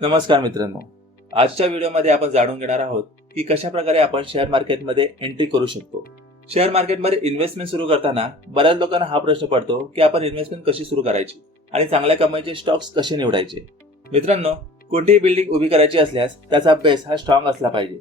नमस्कार मित्रांनो, आजच्या व्हिडिओमध्ये आपण जाणून घेणार आहोत की कशा प्रकारे आपण शेअर मार्केटमध्ये एंट्री करू शकतो। शेअर मार्केटमध्ये इन्व्हेस्टमेंट सुरू करताना बऱ्याच लोकांना हा प्रश्न पडतो की आपण इन्व्हेस्टमेंट कशी सुरू करायची आणि चांगल्या कंपनीचे स्टॉक्स कसे निवडायचे। मित्रांनो, कोणतीही बिल्डिंग उभी करायची असल्यास त्याचा बेस हा स्ट्रॉंग असला पाहिजे।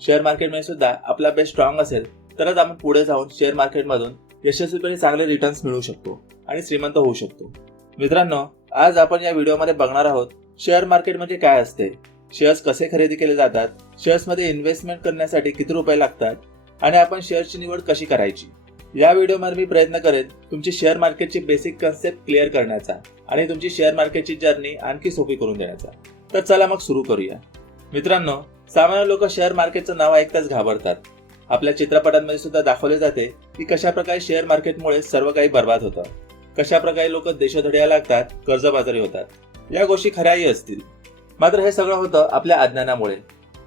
शेअर मार्केटमध्ये सुद्धा आपला बेस स्ट्रॉंग असेल तरच आपण पुढे जाऊन शेअर मार्केटमधून यशस्वीपणे चांगले रिटर्न्स मिळवू शकतो आणि श्रीमंत होऊ शकतो। मित्रांनो, आज आपण या व्हिडिओमध्ये बघणार आहोत शेअर मार्केट म्हणजे काय असते, शेअर्स कसे खरेदी केले जातात, शेअर्समध्ये इन्व्हेस्टमेंट करण्यासाठी किती रुपये लागतात आणि आपण शेअर्सची निवड कशी करायची। या व्हिडिओमध्ये मी प्रयत्न करेन तुमची शेअर मार्केटची बेसिक कन्सेप्ट क्लिअर करण्याचा आणि तुमची शेअर मार्केटची जर्नी आणखी सोपी करून देण्याचा। तर चला मग सुरू करूया। मित्रांनो, सामान्य लोक शेअर मार्केटचं नाव ऐकताच घाबरतात। आपल्या चित्रपटांमध्ये सुद्धा दाखवले जाते की कशा प्रकारे शेअर मार्केटमुळे सर्व काही बर्बाद होतं, कशा प्रकारे लोक देशोधडीला लागतात, कर्जबाजारी होतात। या गोष्टी खऱ्याही असतील, मात्र हे सगळं होतं आपल्या अज्ञानामुळे।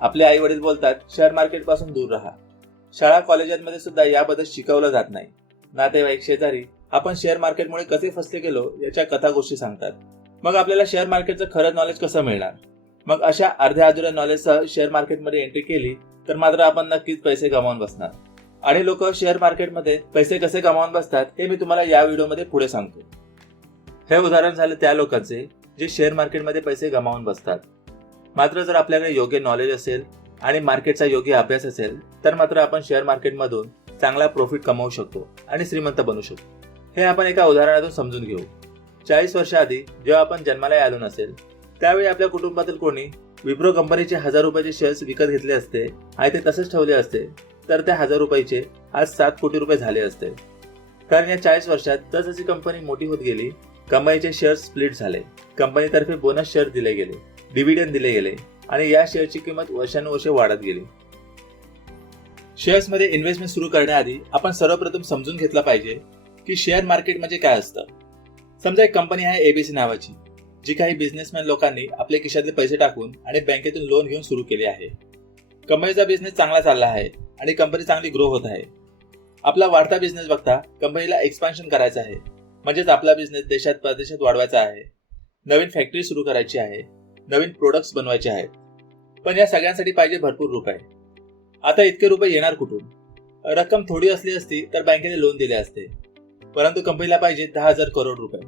आपले आई वडील बोलतात शेअर मार्केट पासून दूर राहा, शाळा कॉलेजांमध्ये सुद्धा याबद्दल शिकवलं जात नाही। नातेवाईक, शेजारी आपण शेअर मार्केटमुळे कसे फसले गेलो याच्या कथा गोष्टी सांगतात। मग आपल्याला शेअर मार्केटचं खरं नॉलेज कसं मिळणार? मग अशा अर्ध्या अधुऱ्या नॉलेजसह शेअर मार्केटमध्ये एंट्री केली तर मात्र आपण नक्कीच पैसे गमावून बसणार। आणि लोक शेअर मार्केटमध्ये पैसे कसे गमावून बसतात हे मी तुम्हाला या व्हिडिओमध्ये पुढे सांगतो। हे उदाहरण झाले त्या लोकांचे जे शेअर मार्केटमध्ये पैसे गमावून बसतात। मात्र जर आपल्याकडे योग्य नॉलेज असेल आणि मार्केटचा योग्य अभ्यास असेल तर मात्र आपण शेअर मार्केटमधून चांगला प्रॉफिट कमावू शकतो आणि श्रीमंत बनू शकतो। हे आपण एका उदाहरणातून समजून घेऊ। 40 वर्षाआधी जेव्हा आपण जन्माला आलो नसेल त्यावेळी आपल्या कुटुंबातील कोणी विप्रो कंपनीचे 1000 रुपयाचे शेअर्स विकत घेतले असते आणि ते तसेच ठेवले असते तर त्या 1000 रुपयाचे आज 7 कोटी रुपये झाले असते। कारण या 40 वर्षात जसजशी कंपनी मोठी होत गेली, कंपनीचे शेअर्स स्प्लिट झाले, कंपनीतर्फे बोनस शेअर दिले गेले, डिव्हिडंड दिले गेले आणि या शेअरची किंमत वर्षानुवर्षे वाढत गेली। शेअर्समध्ये इन्व्हेस्टमेंट सुरू करण्याआधी आपण सर्वप्रथम समजून घेतलं पाहिजे की शेअर मार्केट म्हणजे काय असतं। समजा एक कंपनी आहे एबीसी नावाची, जी काही बिझनेसमॅन लोकांनी आपले खिशातले पैसे टाकून आणि बँकेतून लोन घेऊन सुरू केली आहे। कंपनीचा बिझनेस चांगला चालला आहे आणि कंपनी चांगली ग्रो होत आहे। आपला वाढता बिझनेस बघता कंपनीला एक्सपान्शन करायचं आहे, म्हणजेच आपला बिझनेस देशात परदेशात वाढवायचा आहे, नवीन फॅक्टरी सुरू करायची आहे, नवीन प्रोडक्ट्स बनवायचे आहेत। पण या सगळ्यांसाठी पाहिजे भरपूर रुपये। आता इतके रुपये येणार कुठून? रक्कम थोडी असली असती तर बँकेने लोन दिले असते, परंतु कंपनीला पाहिजे 10,000 करोड रुपये।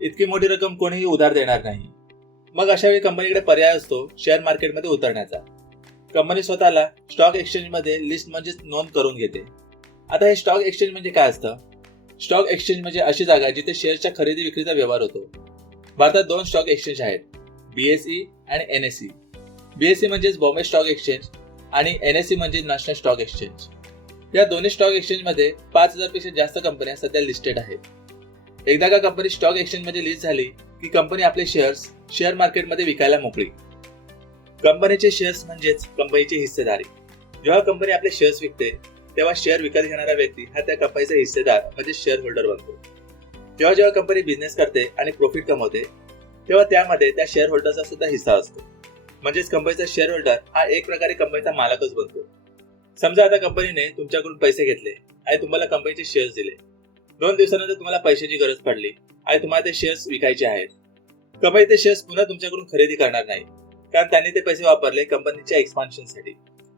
इतकी मोठी रक्कम कोणीही उधार देणार नाही। मग अशा वेळी कंपनीकडे पर्याय असतो शेअर मार्केटमध्ये उतरण्याचा। कंपनी स्वतःला स्टॉक एक्सचेंजमध्ये लिस्ट म्हणजेच नोंद करून घेते। आता हे स्टॉक एक्सचेंज म्हणजे काय असतं? स्टॉक एक्सचेंज म्हणजे अशी जागा जिथे शेअरच्या खरेदी विक्रीचा व्यवहार होतो। भारतात 2 स्टॉक एक्सचेंज आहेत, बीएसई आणि एनएसई। बीएसई म्हणजे बॉम्बे स्टॉक एक्सचेंज आणि एनएसई म्हणजे नॅशनल स्टॉक एक्सचेंज। या दोन्ही स्टॉक एक्सचेंजमध्ये 5000 पेक्षा जास्त कंपन्या सध्या लिस्टेड आहेत। एकदा का कंपनी स्टॉक एक्सचेंजमध्ये लिस्ट झाली की कंपनी आपले शेअर्स शेअर मार्केटमध्ये विकायला मोकळी। कंपनीचे शेअर्स म्हणजेच कंपनीची हिस्सेदारी। जेव्हा कंपनी आपले शेअर्स विकते तेव्हा शेअर विकत घेणारा व्यक्ती हा त्या कंपनीचा हिस्सेदार म्हणजे शेअर होल्डर बनतो। जेव्हा जेव्हा कंपनी बिझनेस करते आणि प्रॉफिट कमवते तेव्हा त्यामध्ये त्या शेअर होल्डरचा सुद्धा हिस्सा असतो, म्हणजेच कंपनीचा शेअर होल्डर हा एक प्रकारे कंपनीचा मालकच बनतो। समजा आता कंपनीने तुमच्याकडून पैसे घेतले आणि तुम्हाला कंपनीचे शेअर्स दिले। 2 दिवसानंतर तुम्हाला पैशाची गरज पडली आणि तुम्हाला ते शेअर्स विकायचे आहेत। कंपनी ते शेअर्स पुन्हा तुमच्याकडून खरेदी करणार नाही, कारण त्यांनी ते पैसे वापरले कंपनीच्या एक्सपान्शनसाठी।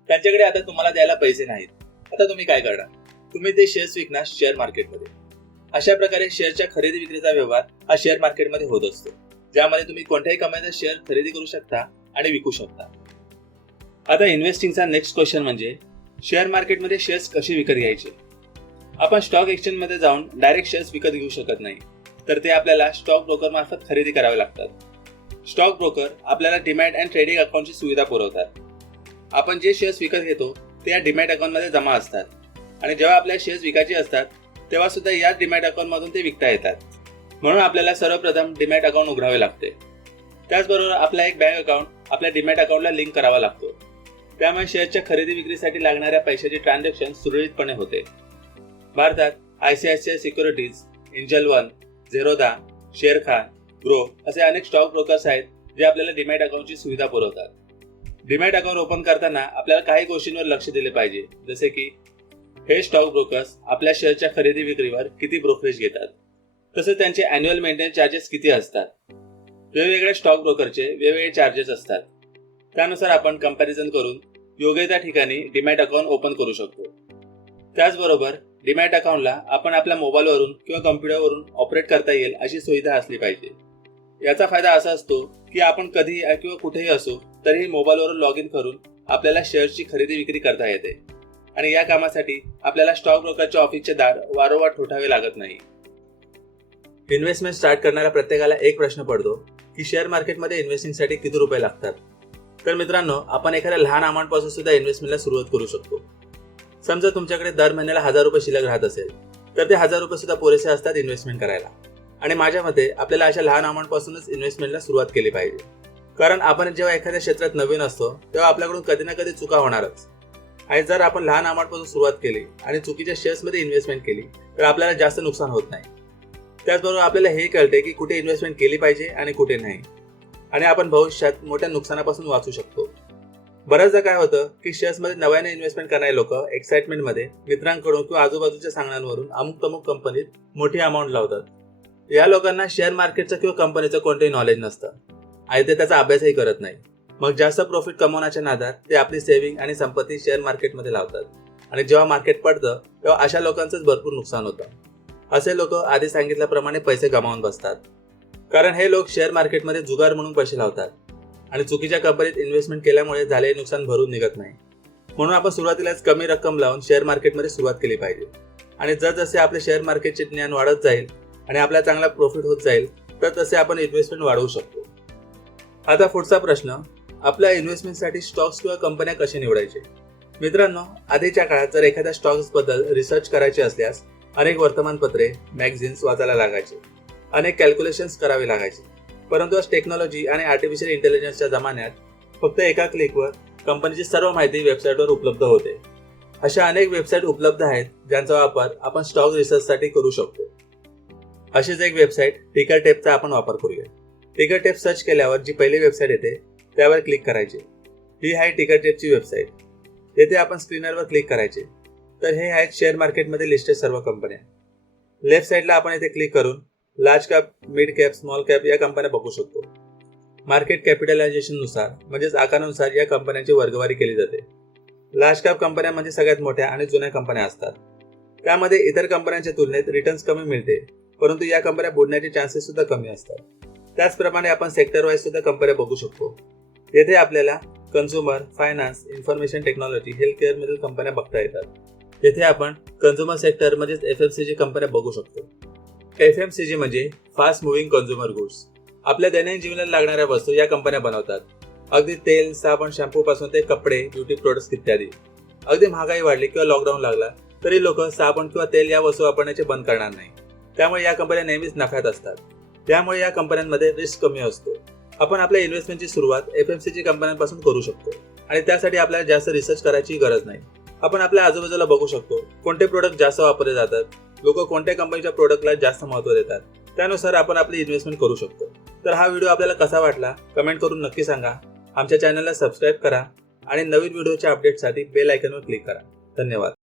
त्यांच्याकडे आता तुम्हाला द्यायला पैसे नाहीत। आता तुम्ही काय करणार? तुम्ही ते शेअर्स विकणार शेअर मार्केटमध्ये। अशा प्रकारे शेअरच्या खरेदी विक्रीचा व्यवहार हा शेअर मार्केटमध्ये होत असतो, ज्यामध्ये तुम्ही कोणत्याही कंपनीचा शेअर खरेदी करू शकता आणि विकू शकता। आता इन्व्हेस्टिंगचा नेक्स्ट क्वेश्चन म्हणजे शेअर मार्केटमध्ये शेअर्स कसे विकत घ्यायचे। आपण स्टॉक एक्सचेंजमध्ये जाऊन डायरेक्ट शेअर्स विकत घेऊ शकत नाही, तर ते आपल्याला स्टॉक ब्रोकर मार्फत खरेदी करावे लागतात। स्टॉक ब्रोकर आपल्याला डिमॅट अँड ट्रेडिंग अकाउंटची सुविधा पुरवतात। आपण जे शेअर्स विकत घेतो ते या डिमॅट अकाउंटमध्ये जमा असतात आणि जेव्हा आपल्याला शेअर्स विकायचे असतात तेव्हा सुद्धा या डिमॅट अकाउंटमधून ते विकता येतात। म्हणून आपल्याला सर्वप्रथम डिमॅट अकाउंट उघडावे लागते। त्याचबरोबर आपला एक बँक अकाउंट आपल्या डिमॅट अकाउंटला लिंक करावा लागतो। त्यामुळे शेअरच्या खरेदी विक्रीसाठी लागणाऱ्या पैशाची ट्रान्झॅक्शन सुरळीतपणे होते। भारतात ICICI securities, Angel One, Zerodha, Sharekhan, Groww असे अनेक स्टॉक ब्रोकर्स आहेत जे आपल्याला डिमॅट अकाउंटची सुविधा पुरवतात। डिमॅट अकाउंट ओपन करताना आपल्याला काही गोष्टींवर लक्ष दिले पाहिजे, जसे की हे स्टॉक ब्रोकर्स आपल्या शेअरच्या खरेदी विक्रीवर किती ब्रोकरेज घेतात, तसेच त्यांचे अॅन्युअल मेंटेनन्स चार्जेस किती असतात, वेगवेगळ्या स्टॉक ब्रोकरचे वेगवेगळे चार्जेस असतात. त्यानुसार आपण कंपॅरिझन करून योग्य त्या ठिकाणी डीमॅट अकाउंट ओपन करू शकतो. त्याचबरोबर डीमॅट अकाउंटला आपण आपल्या मोबाईलवरून किंवा कॉम्प्युटरवरून ऑपरेट करता येईल अशी सुविधा असली पाहिजे. याचा फायदा असा असतो की आपण कधीही किंवा कुठेही असो तरीही मोबाईलवरून लॉग इन करून आपल्याला शेअर्सची खरेदी विक्री करता येते आणि या कामासाठी आपल्याला स्टॉक ब्रोकरच्या ऑफिसचे दार वारंवार ठोठावे लागत नाही. इन्व्हेस्टमेंट स्टार्ट करणाऱ्या प्रत्येकाला एक प्रश्न पडतो की शेअर मार्केटमध्ये इन्व्हेस्टिंगसाठी किती रुपये लागतात. तर मित्रांनो, आपण एखाद्या लहान अमाऊंट पासून सुद्धा इन्व्हेस्टमेंटला सुरुवात करू शकतो. समजा तुमच्याकडे दर महिन्याला 1000 रुपये शिल्लक राहत असेल तर ते 1000 रुपये सुद्धा पुरेसे असतात इन्व्हेस्टमेंट करायला. आणि माझ्या मते आपल्याला अशा लहान अमाऊंट पासूनच इन्व्हेस्टमेंटला सुरुवात केली पाहिजे. कारण आपण जेव्हा एखाद्या क्षेत्रात नवीन असतो तेव्हा आपल्याकडून कधी ना कधी चुका होणारच. आणि जर आपण लहान अमाऊंट पासून सुरुवात केली आणि चुकीच्या शेअर्समध्ये इन्व्हेस्टमेंट केली तर आपल्याला जास्त नुकसान होत नाही. त्याचबरोबर आपल्याला हे कळते की कुठे इन्व्हेस्टमेंट केली पाहिजे आणि कुठे नाही, आणि आपण भविष्यात मोठ्या नुकसानापासून वाचू शकतो. बऱ्याचदा काय होतं की शेअर्समध्ये नव्याने इन्व्हेस्टमेंट करणारे लोक एक्साइटमेंटमध्ये मित्रांकडून किंवा आजूबाजूच्या सांगण्यावरून अमुक तमुक कंपनीत मोठी अमाऊंट लावतात. या लोकांना शेअर मार्केटचं किंवा कंपनीचं कोणतेही नॉलेज नसतं आणि ते त्याचा अभ्यासही करत नाही. मग जास्त प्रॉफिट कमवण्याच्या नादात ते आपली सेव्हिंग आणि संपत्ती शेअर मार्केटमध्ये लावतात आणि जेव्हा मार्केट पडतं तेव्हा अशा लोकांचंच भरपूर नुकसान होतं. असे लोक आधी सांगितल्याप्रमाणे पैसे गमावून बसतात, कारण हे लोक शेअर मार्केटमध्ये जुगार म्हणून पैसे लावतात आणि चुकीच्या कंपनीत इन्व्हेस्टमेंट केल्यामुळे झालेले नुकसान भरून निघत नाही. म्हणून आपण सुरुवातीलाच कमी रक्कम लावून शेअर मार्केटमध्ये सुरुवात केली पाहिजे. आणि जसजसे आपले शेअर मार्केटचे ज्ञान वाढत जाईल आणि आपला चांगला प्रॉफिट होत जाईल तर तसे आपण इन्व्हेस्टमेंट वाढवू शकतो. आता पुढचा प्रश्न, आपल्या इन्व्हेस्टमेंटसाठी स्टॉक्स किंवा कंपन्या कसे निवडायचे. मित्रांनो, आधीच्या काळात जर एखाद्या स्टॉक्स बद्दल रिसर्च करायचे असल्यास अनेक वर्तमानपत्रे, मॅगझिन्स वाचायला लागायचे, अनेक कॅल्क्युलेशन्स करावे लागायचे. परंतु आज टेक्नॉलॉजी आणि आर्टिफिशियल इंटेलिजन्सच्या जमान्यात फक्त एका क्लिकवर कंपनीची सर्व माहिती वेबसाईटवर उपलब्ध होते. अशा अनेक वेबसाईट उपलब्ध आहेत ज्यांचा वापर आपण स्टॉक रिसर्चसाठी करू शकतो. अशीच एक वेबसाईट टिकरटेपचा आपण वापर करूया. टिकरटेप सर्च केल्यावर जी पहिली वेबसाईट येते त्यावर क्लिक करायचे. ही आहे टिकरटेपची वेबसाईट. येथे आपण स्क्रीनरवर क्लिक करायचे तर हे आहेत शेअर मार्केटमध्ये लिस्टेड सर्व कंपन्या. लेफ्ट साईडला आपण येथे क्लिक करून large cap, mid cap, small cap या कंपन्या बघू शकतो. मार्केट कॅपिटलायझेशन नुसार म्हणजेच आकारानुसार या कंपन्यांची वर्गवारी केली जाते. लार्ज कॅप कंपन्या म्हणजे सगळ्यात मोठ्या आणि जुन्या कंपन्या असतात. त्यामध्ये इतर कंपन्यांच्या तुलनेत रिटर्न्स कमी मिळते, परंतु या कंपन्या बुडण्याचे चान्सेस सुद्धा कमी असतात. त्याचप्रमाणे आपण सेक्टर वाईज सुद्धा कंपन्या बघू शकतो. येथे आपल्याला consumer, finance, information technology, health care मधील कंपन्या बघता येतात. येथे आपण कन्झ्युमर सेक्टर म्हणजेच FMCG कंपन्या बघू शकतो. FMCG म्हणजे फास्ट मुव्हिंग कन्झ्युमर गुड्स. आपल्या दैनंदिन जीवनाला लागणाऱ्या वस्तू या कंपन्या बनवतात. अगदी तेल, साबण, शॅम्पू पासून ते कपडे, ब्युटी प्रोडक्ट्स इत्यादी. अगदी महागाई वाढली किंवा लॉकडाऊन लागला तरी लोक साबण किंवा तेल या वस्तू वापरण्याचे बंद करणार नाही. त्यामुळे या कंपन्या नेहमीच नफ्यात असतात. त्यामुळे या कंपन्यांमध्ये रिस्क कमी असतो. आपण आपल्या इन्व्हेस्टमेंटची सुरुवात FMCG कंपन्यांपासून करू शकतो आणि त्यासाठी आपल्याला जास्त रिसर्च करायची गरज नाही. आपण आपल्या आजूबाजूला बघू शकतो कोणते प्रोडक्ट जास्त वापरले जातात, लोक कोणत्या कंपनीच्या प्रोडक्टला जास्त महत्त्व देतात. त्यानुसार आपण आपली इन्व्हेस्टमेंट करू शकतो. तर हा व्हिडिओ आपल्याला कसा वाटला कमेंट करून नक्की सांगा. आमच्या चॅनलला सबस्क्राईब करा आणि नवीन व्हिडिओच्या अपडेटसाठी बेल आयकॉनवर क्लिक करा. धन्यवाद.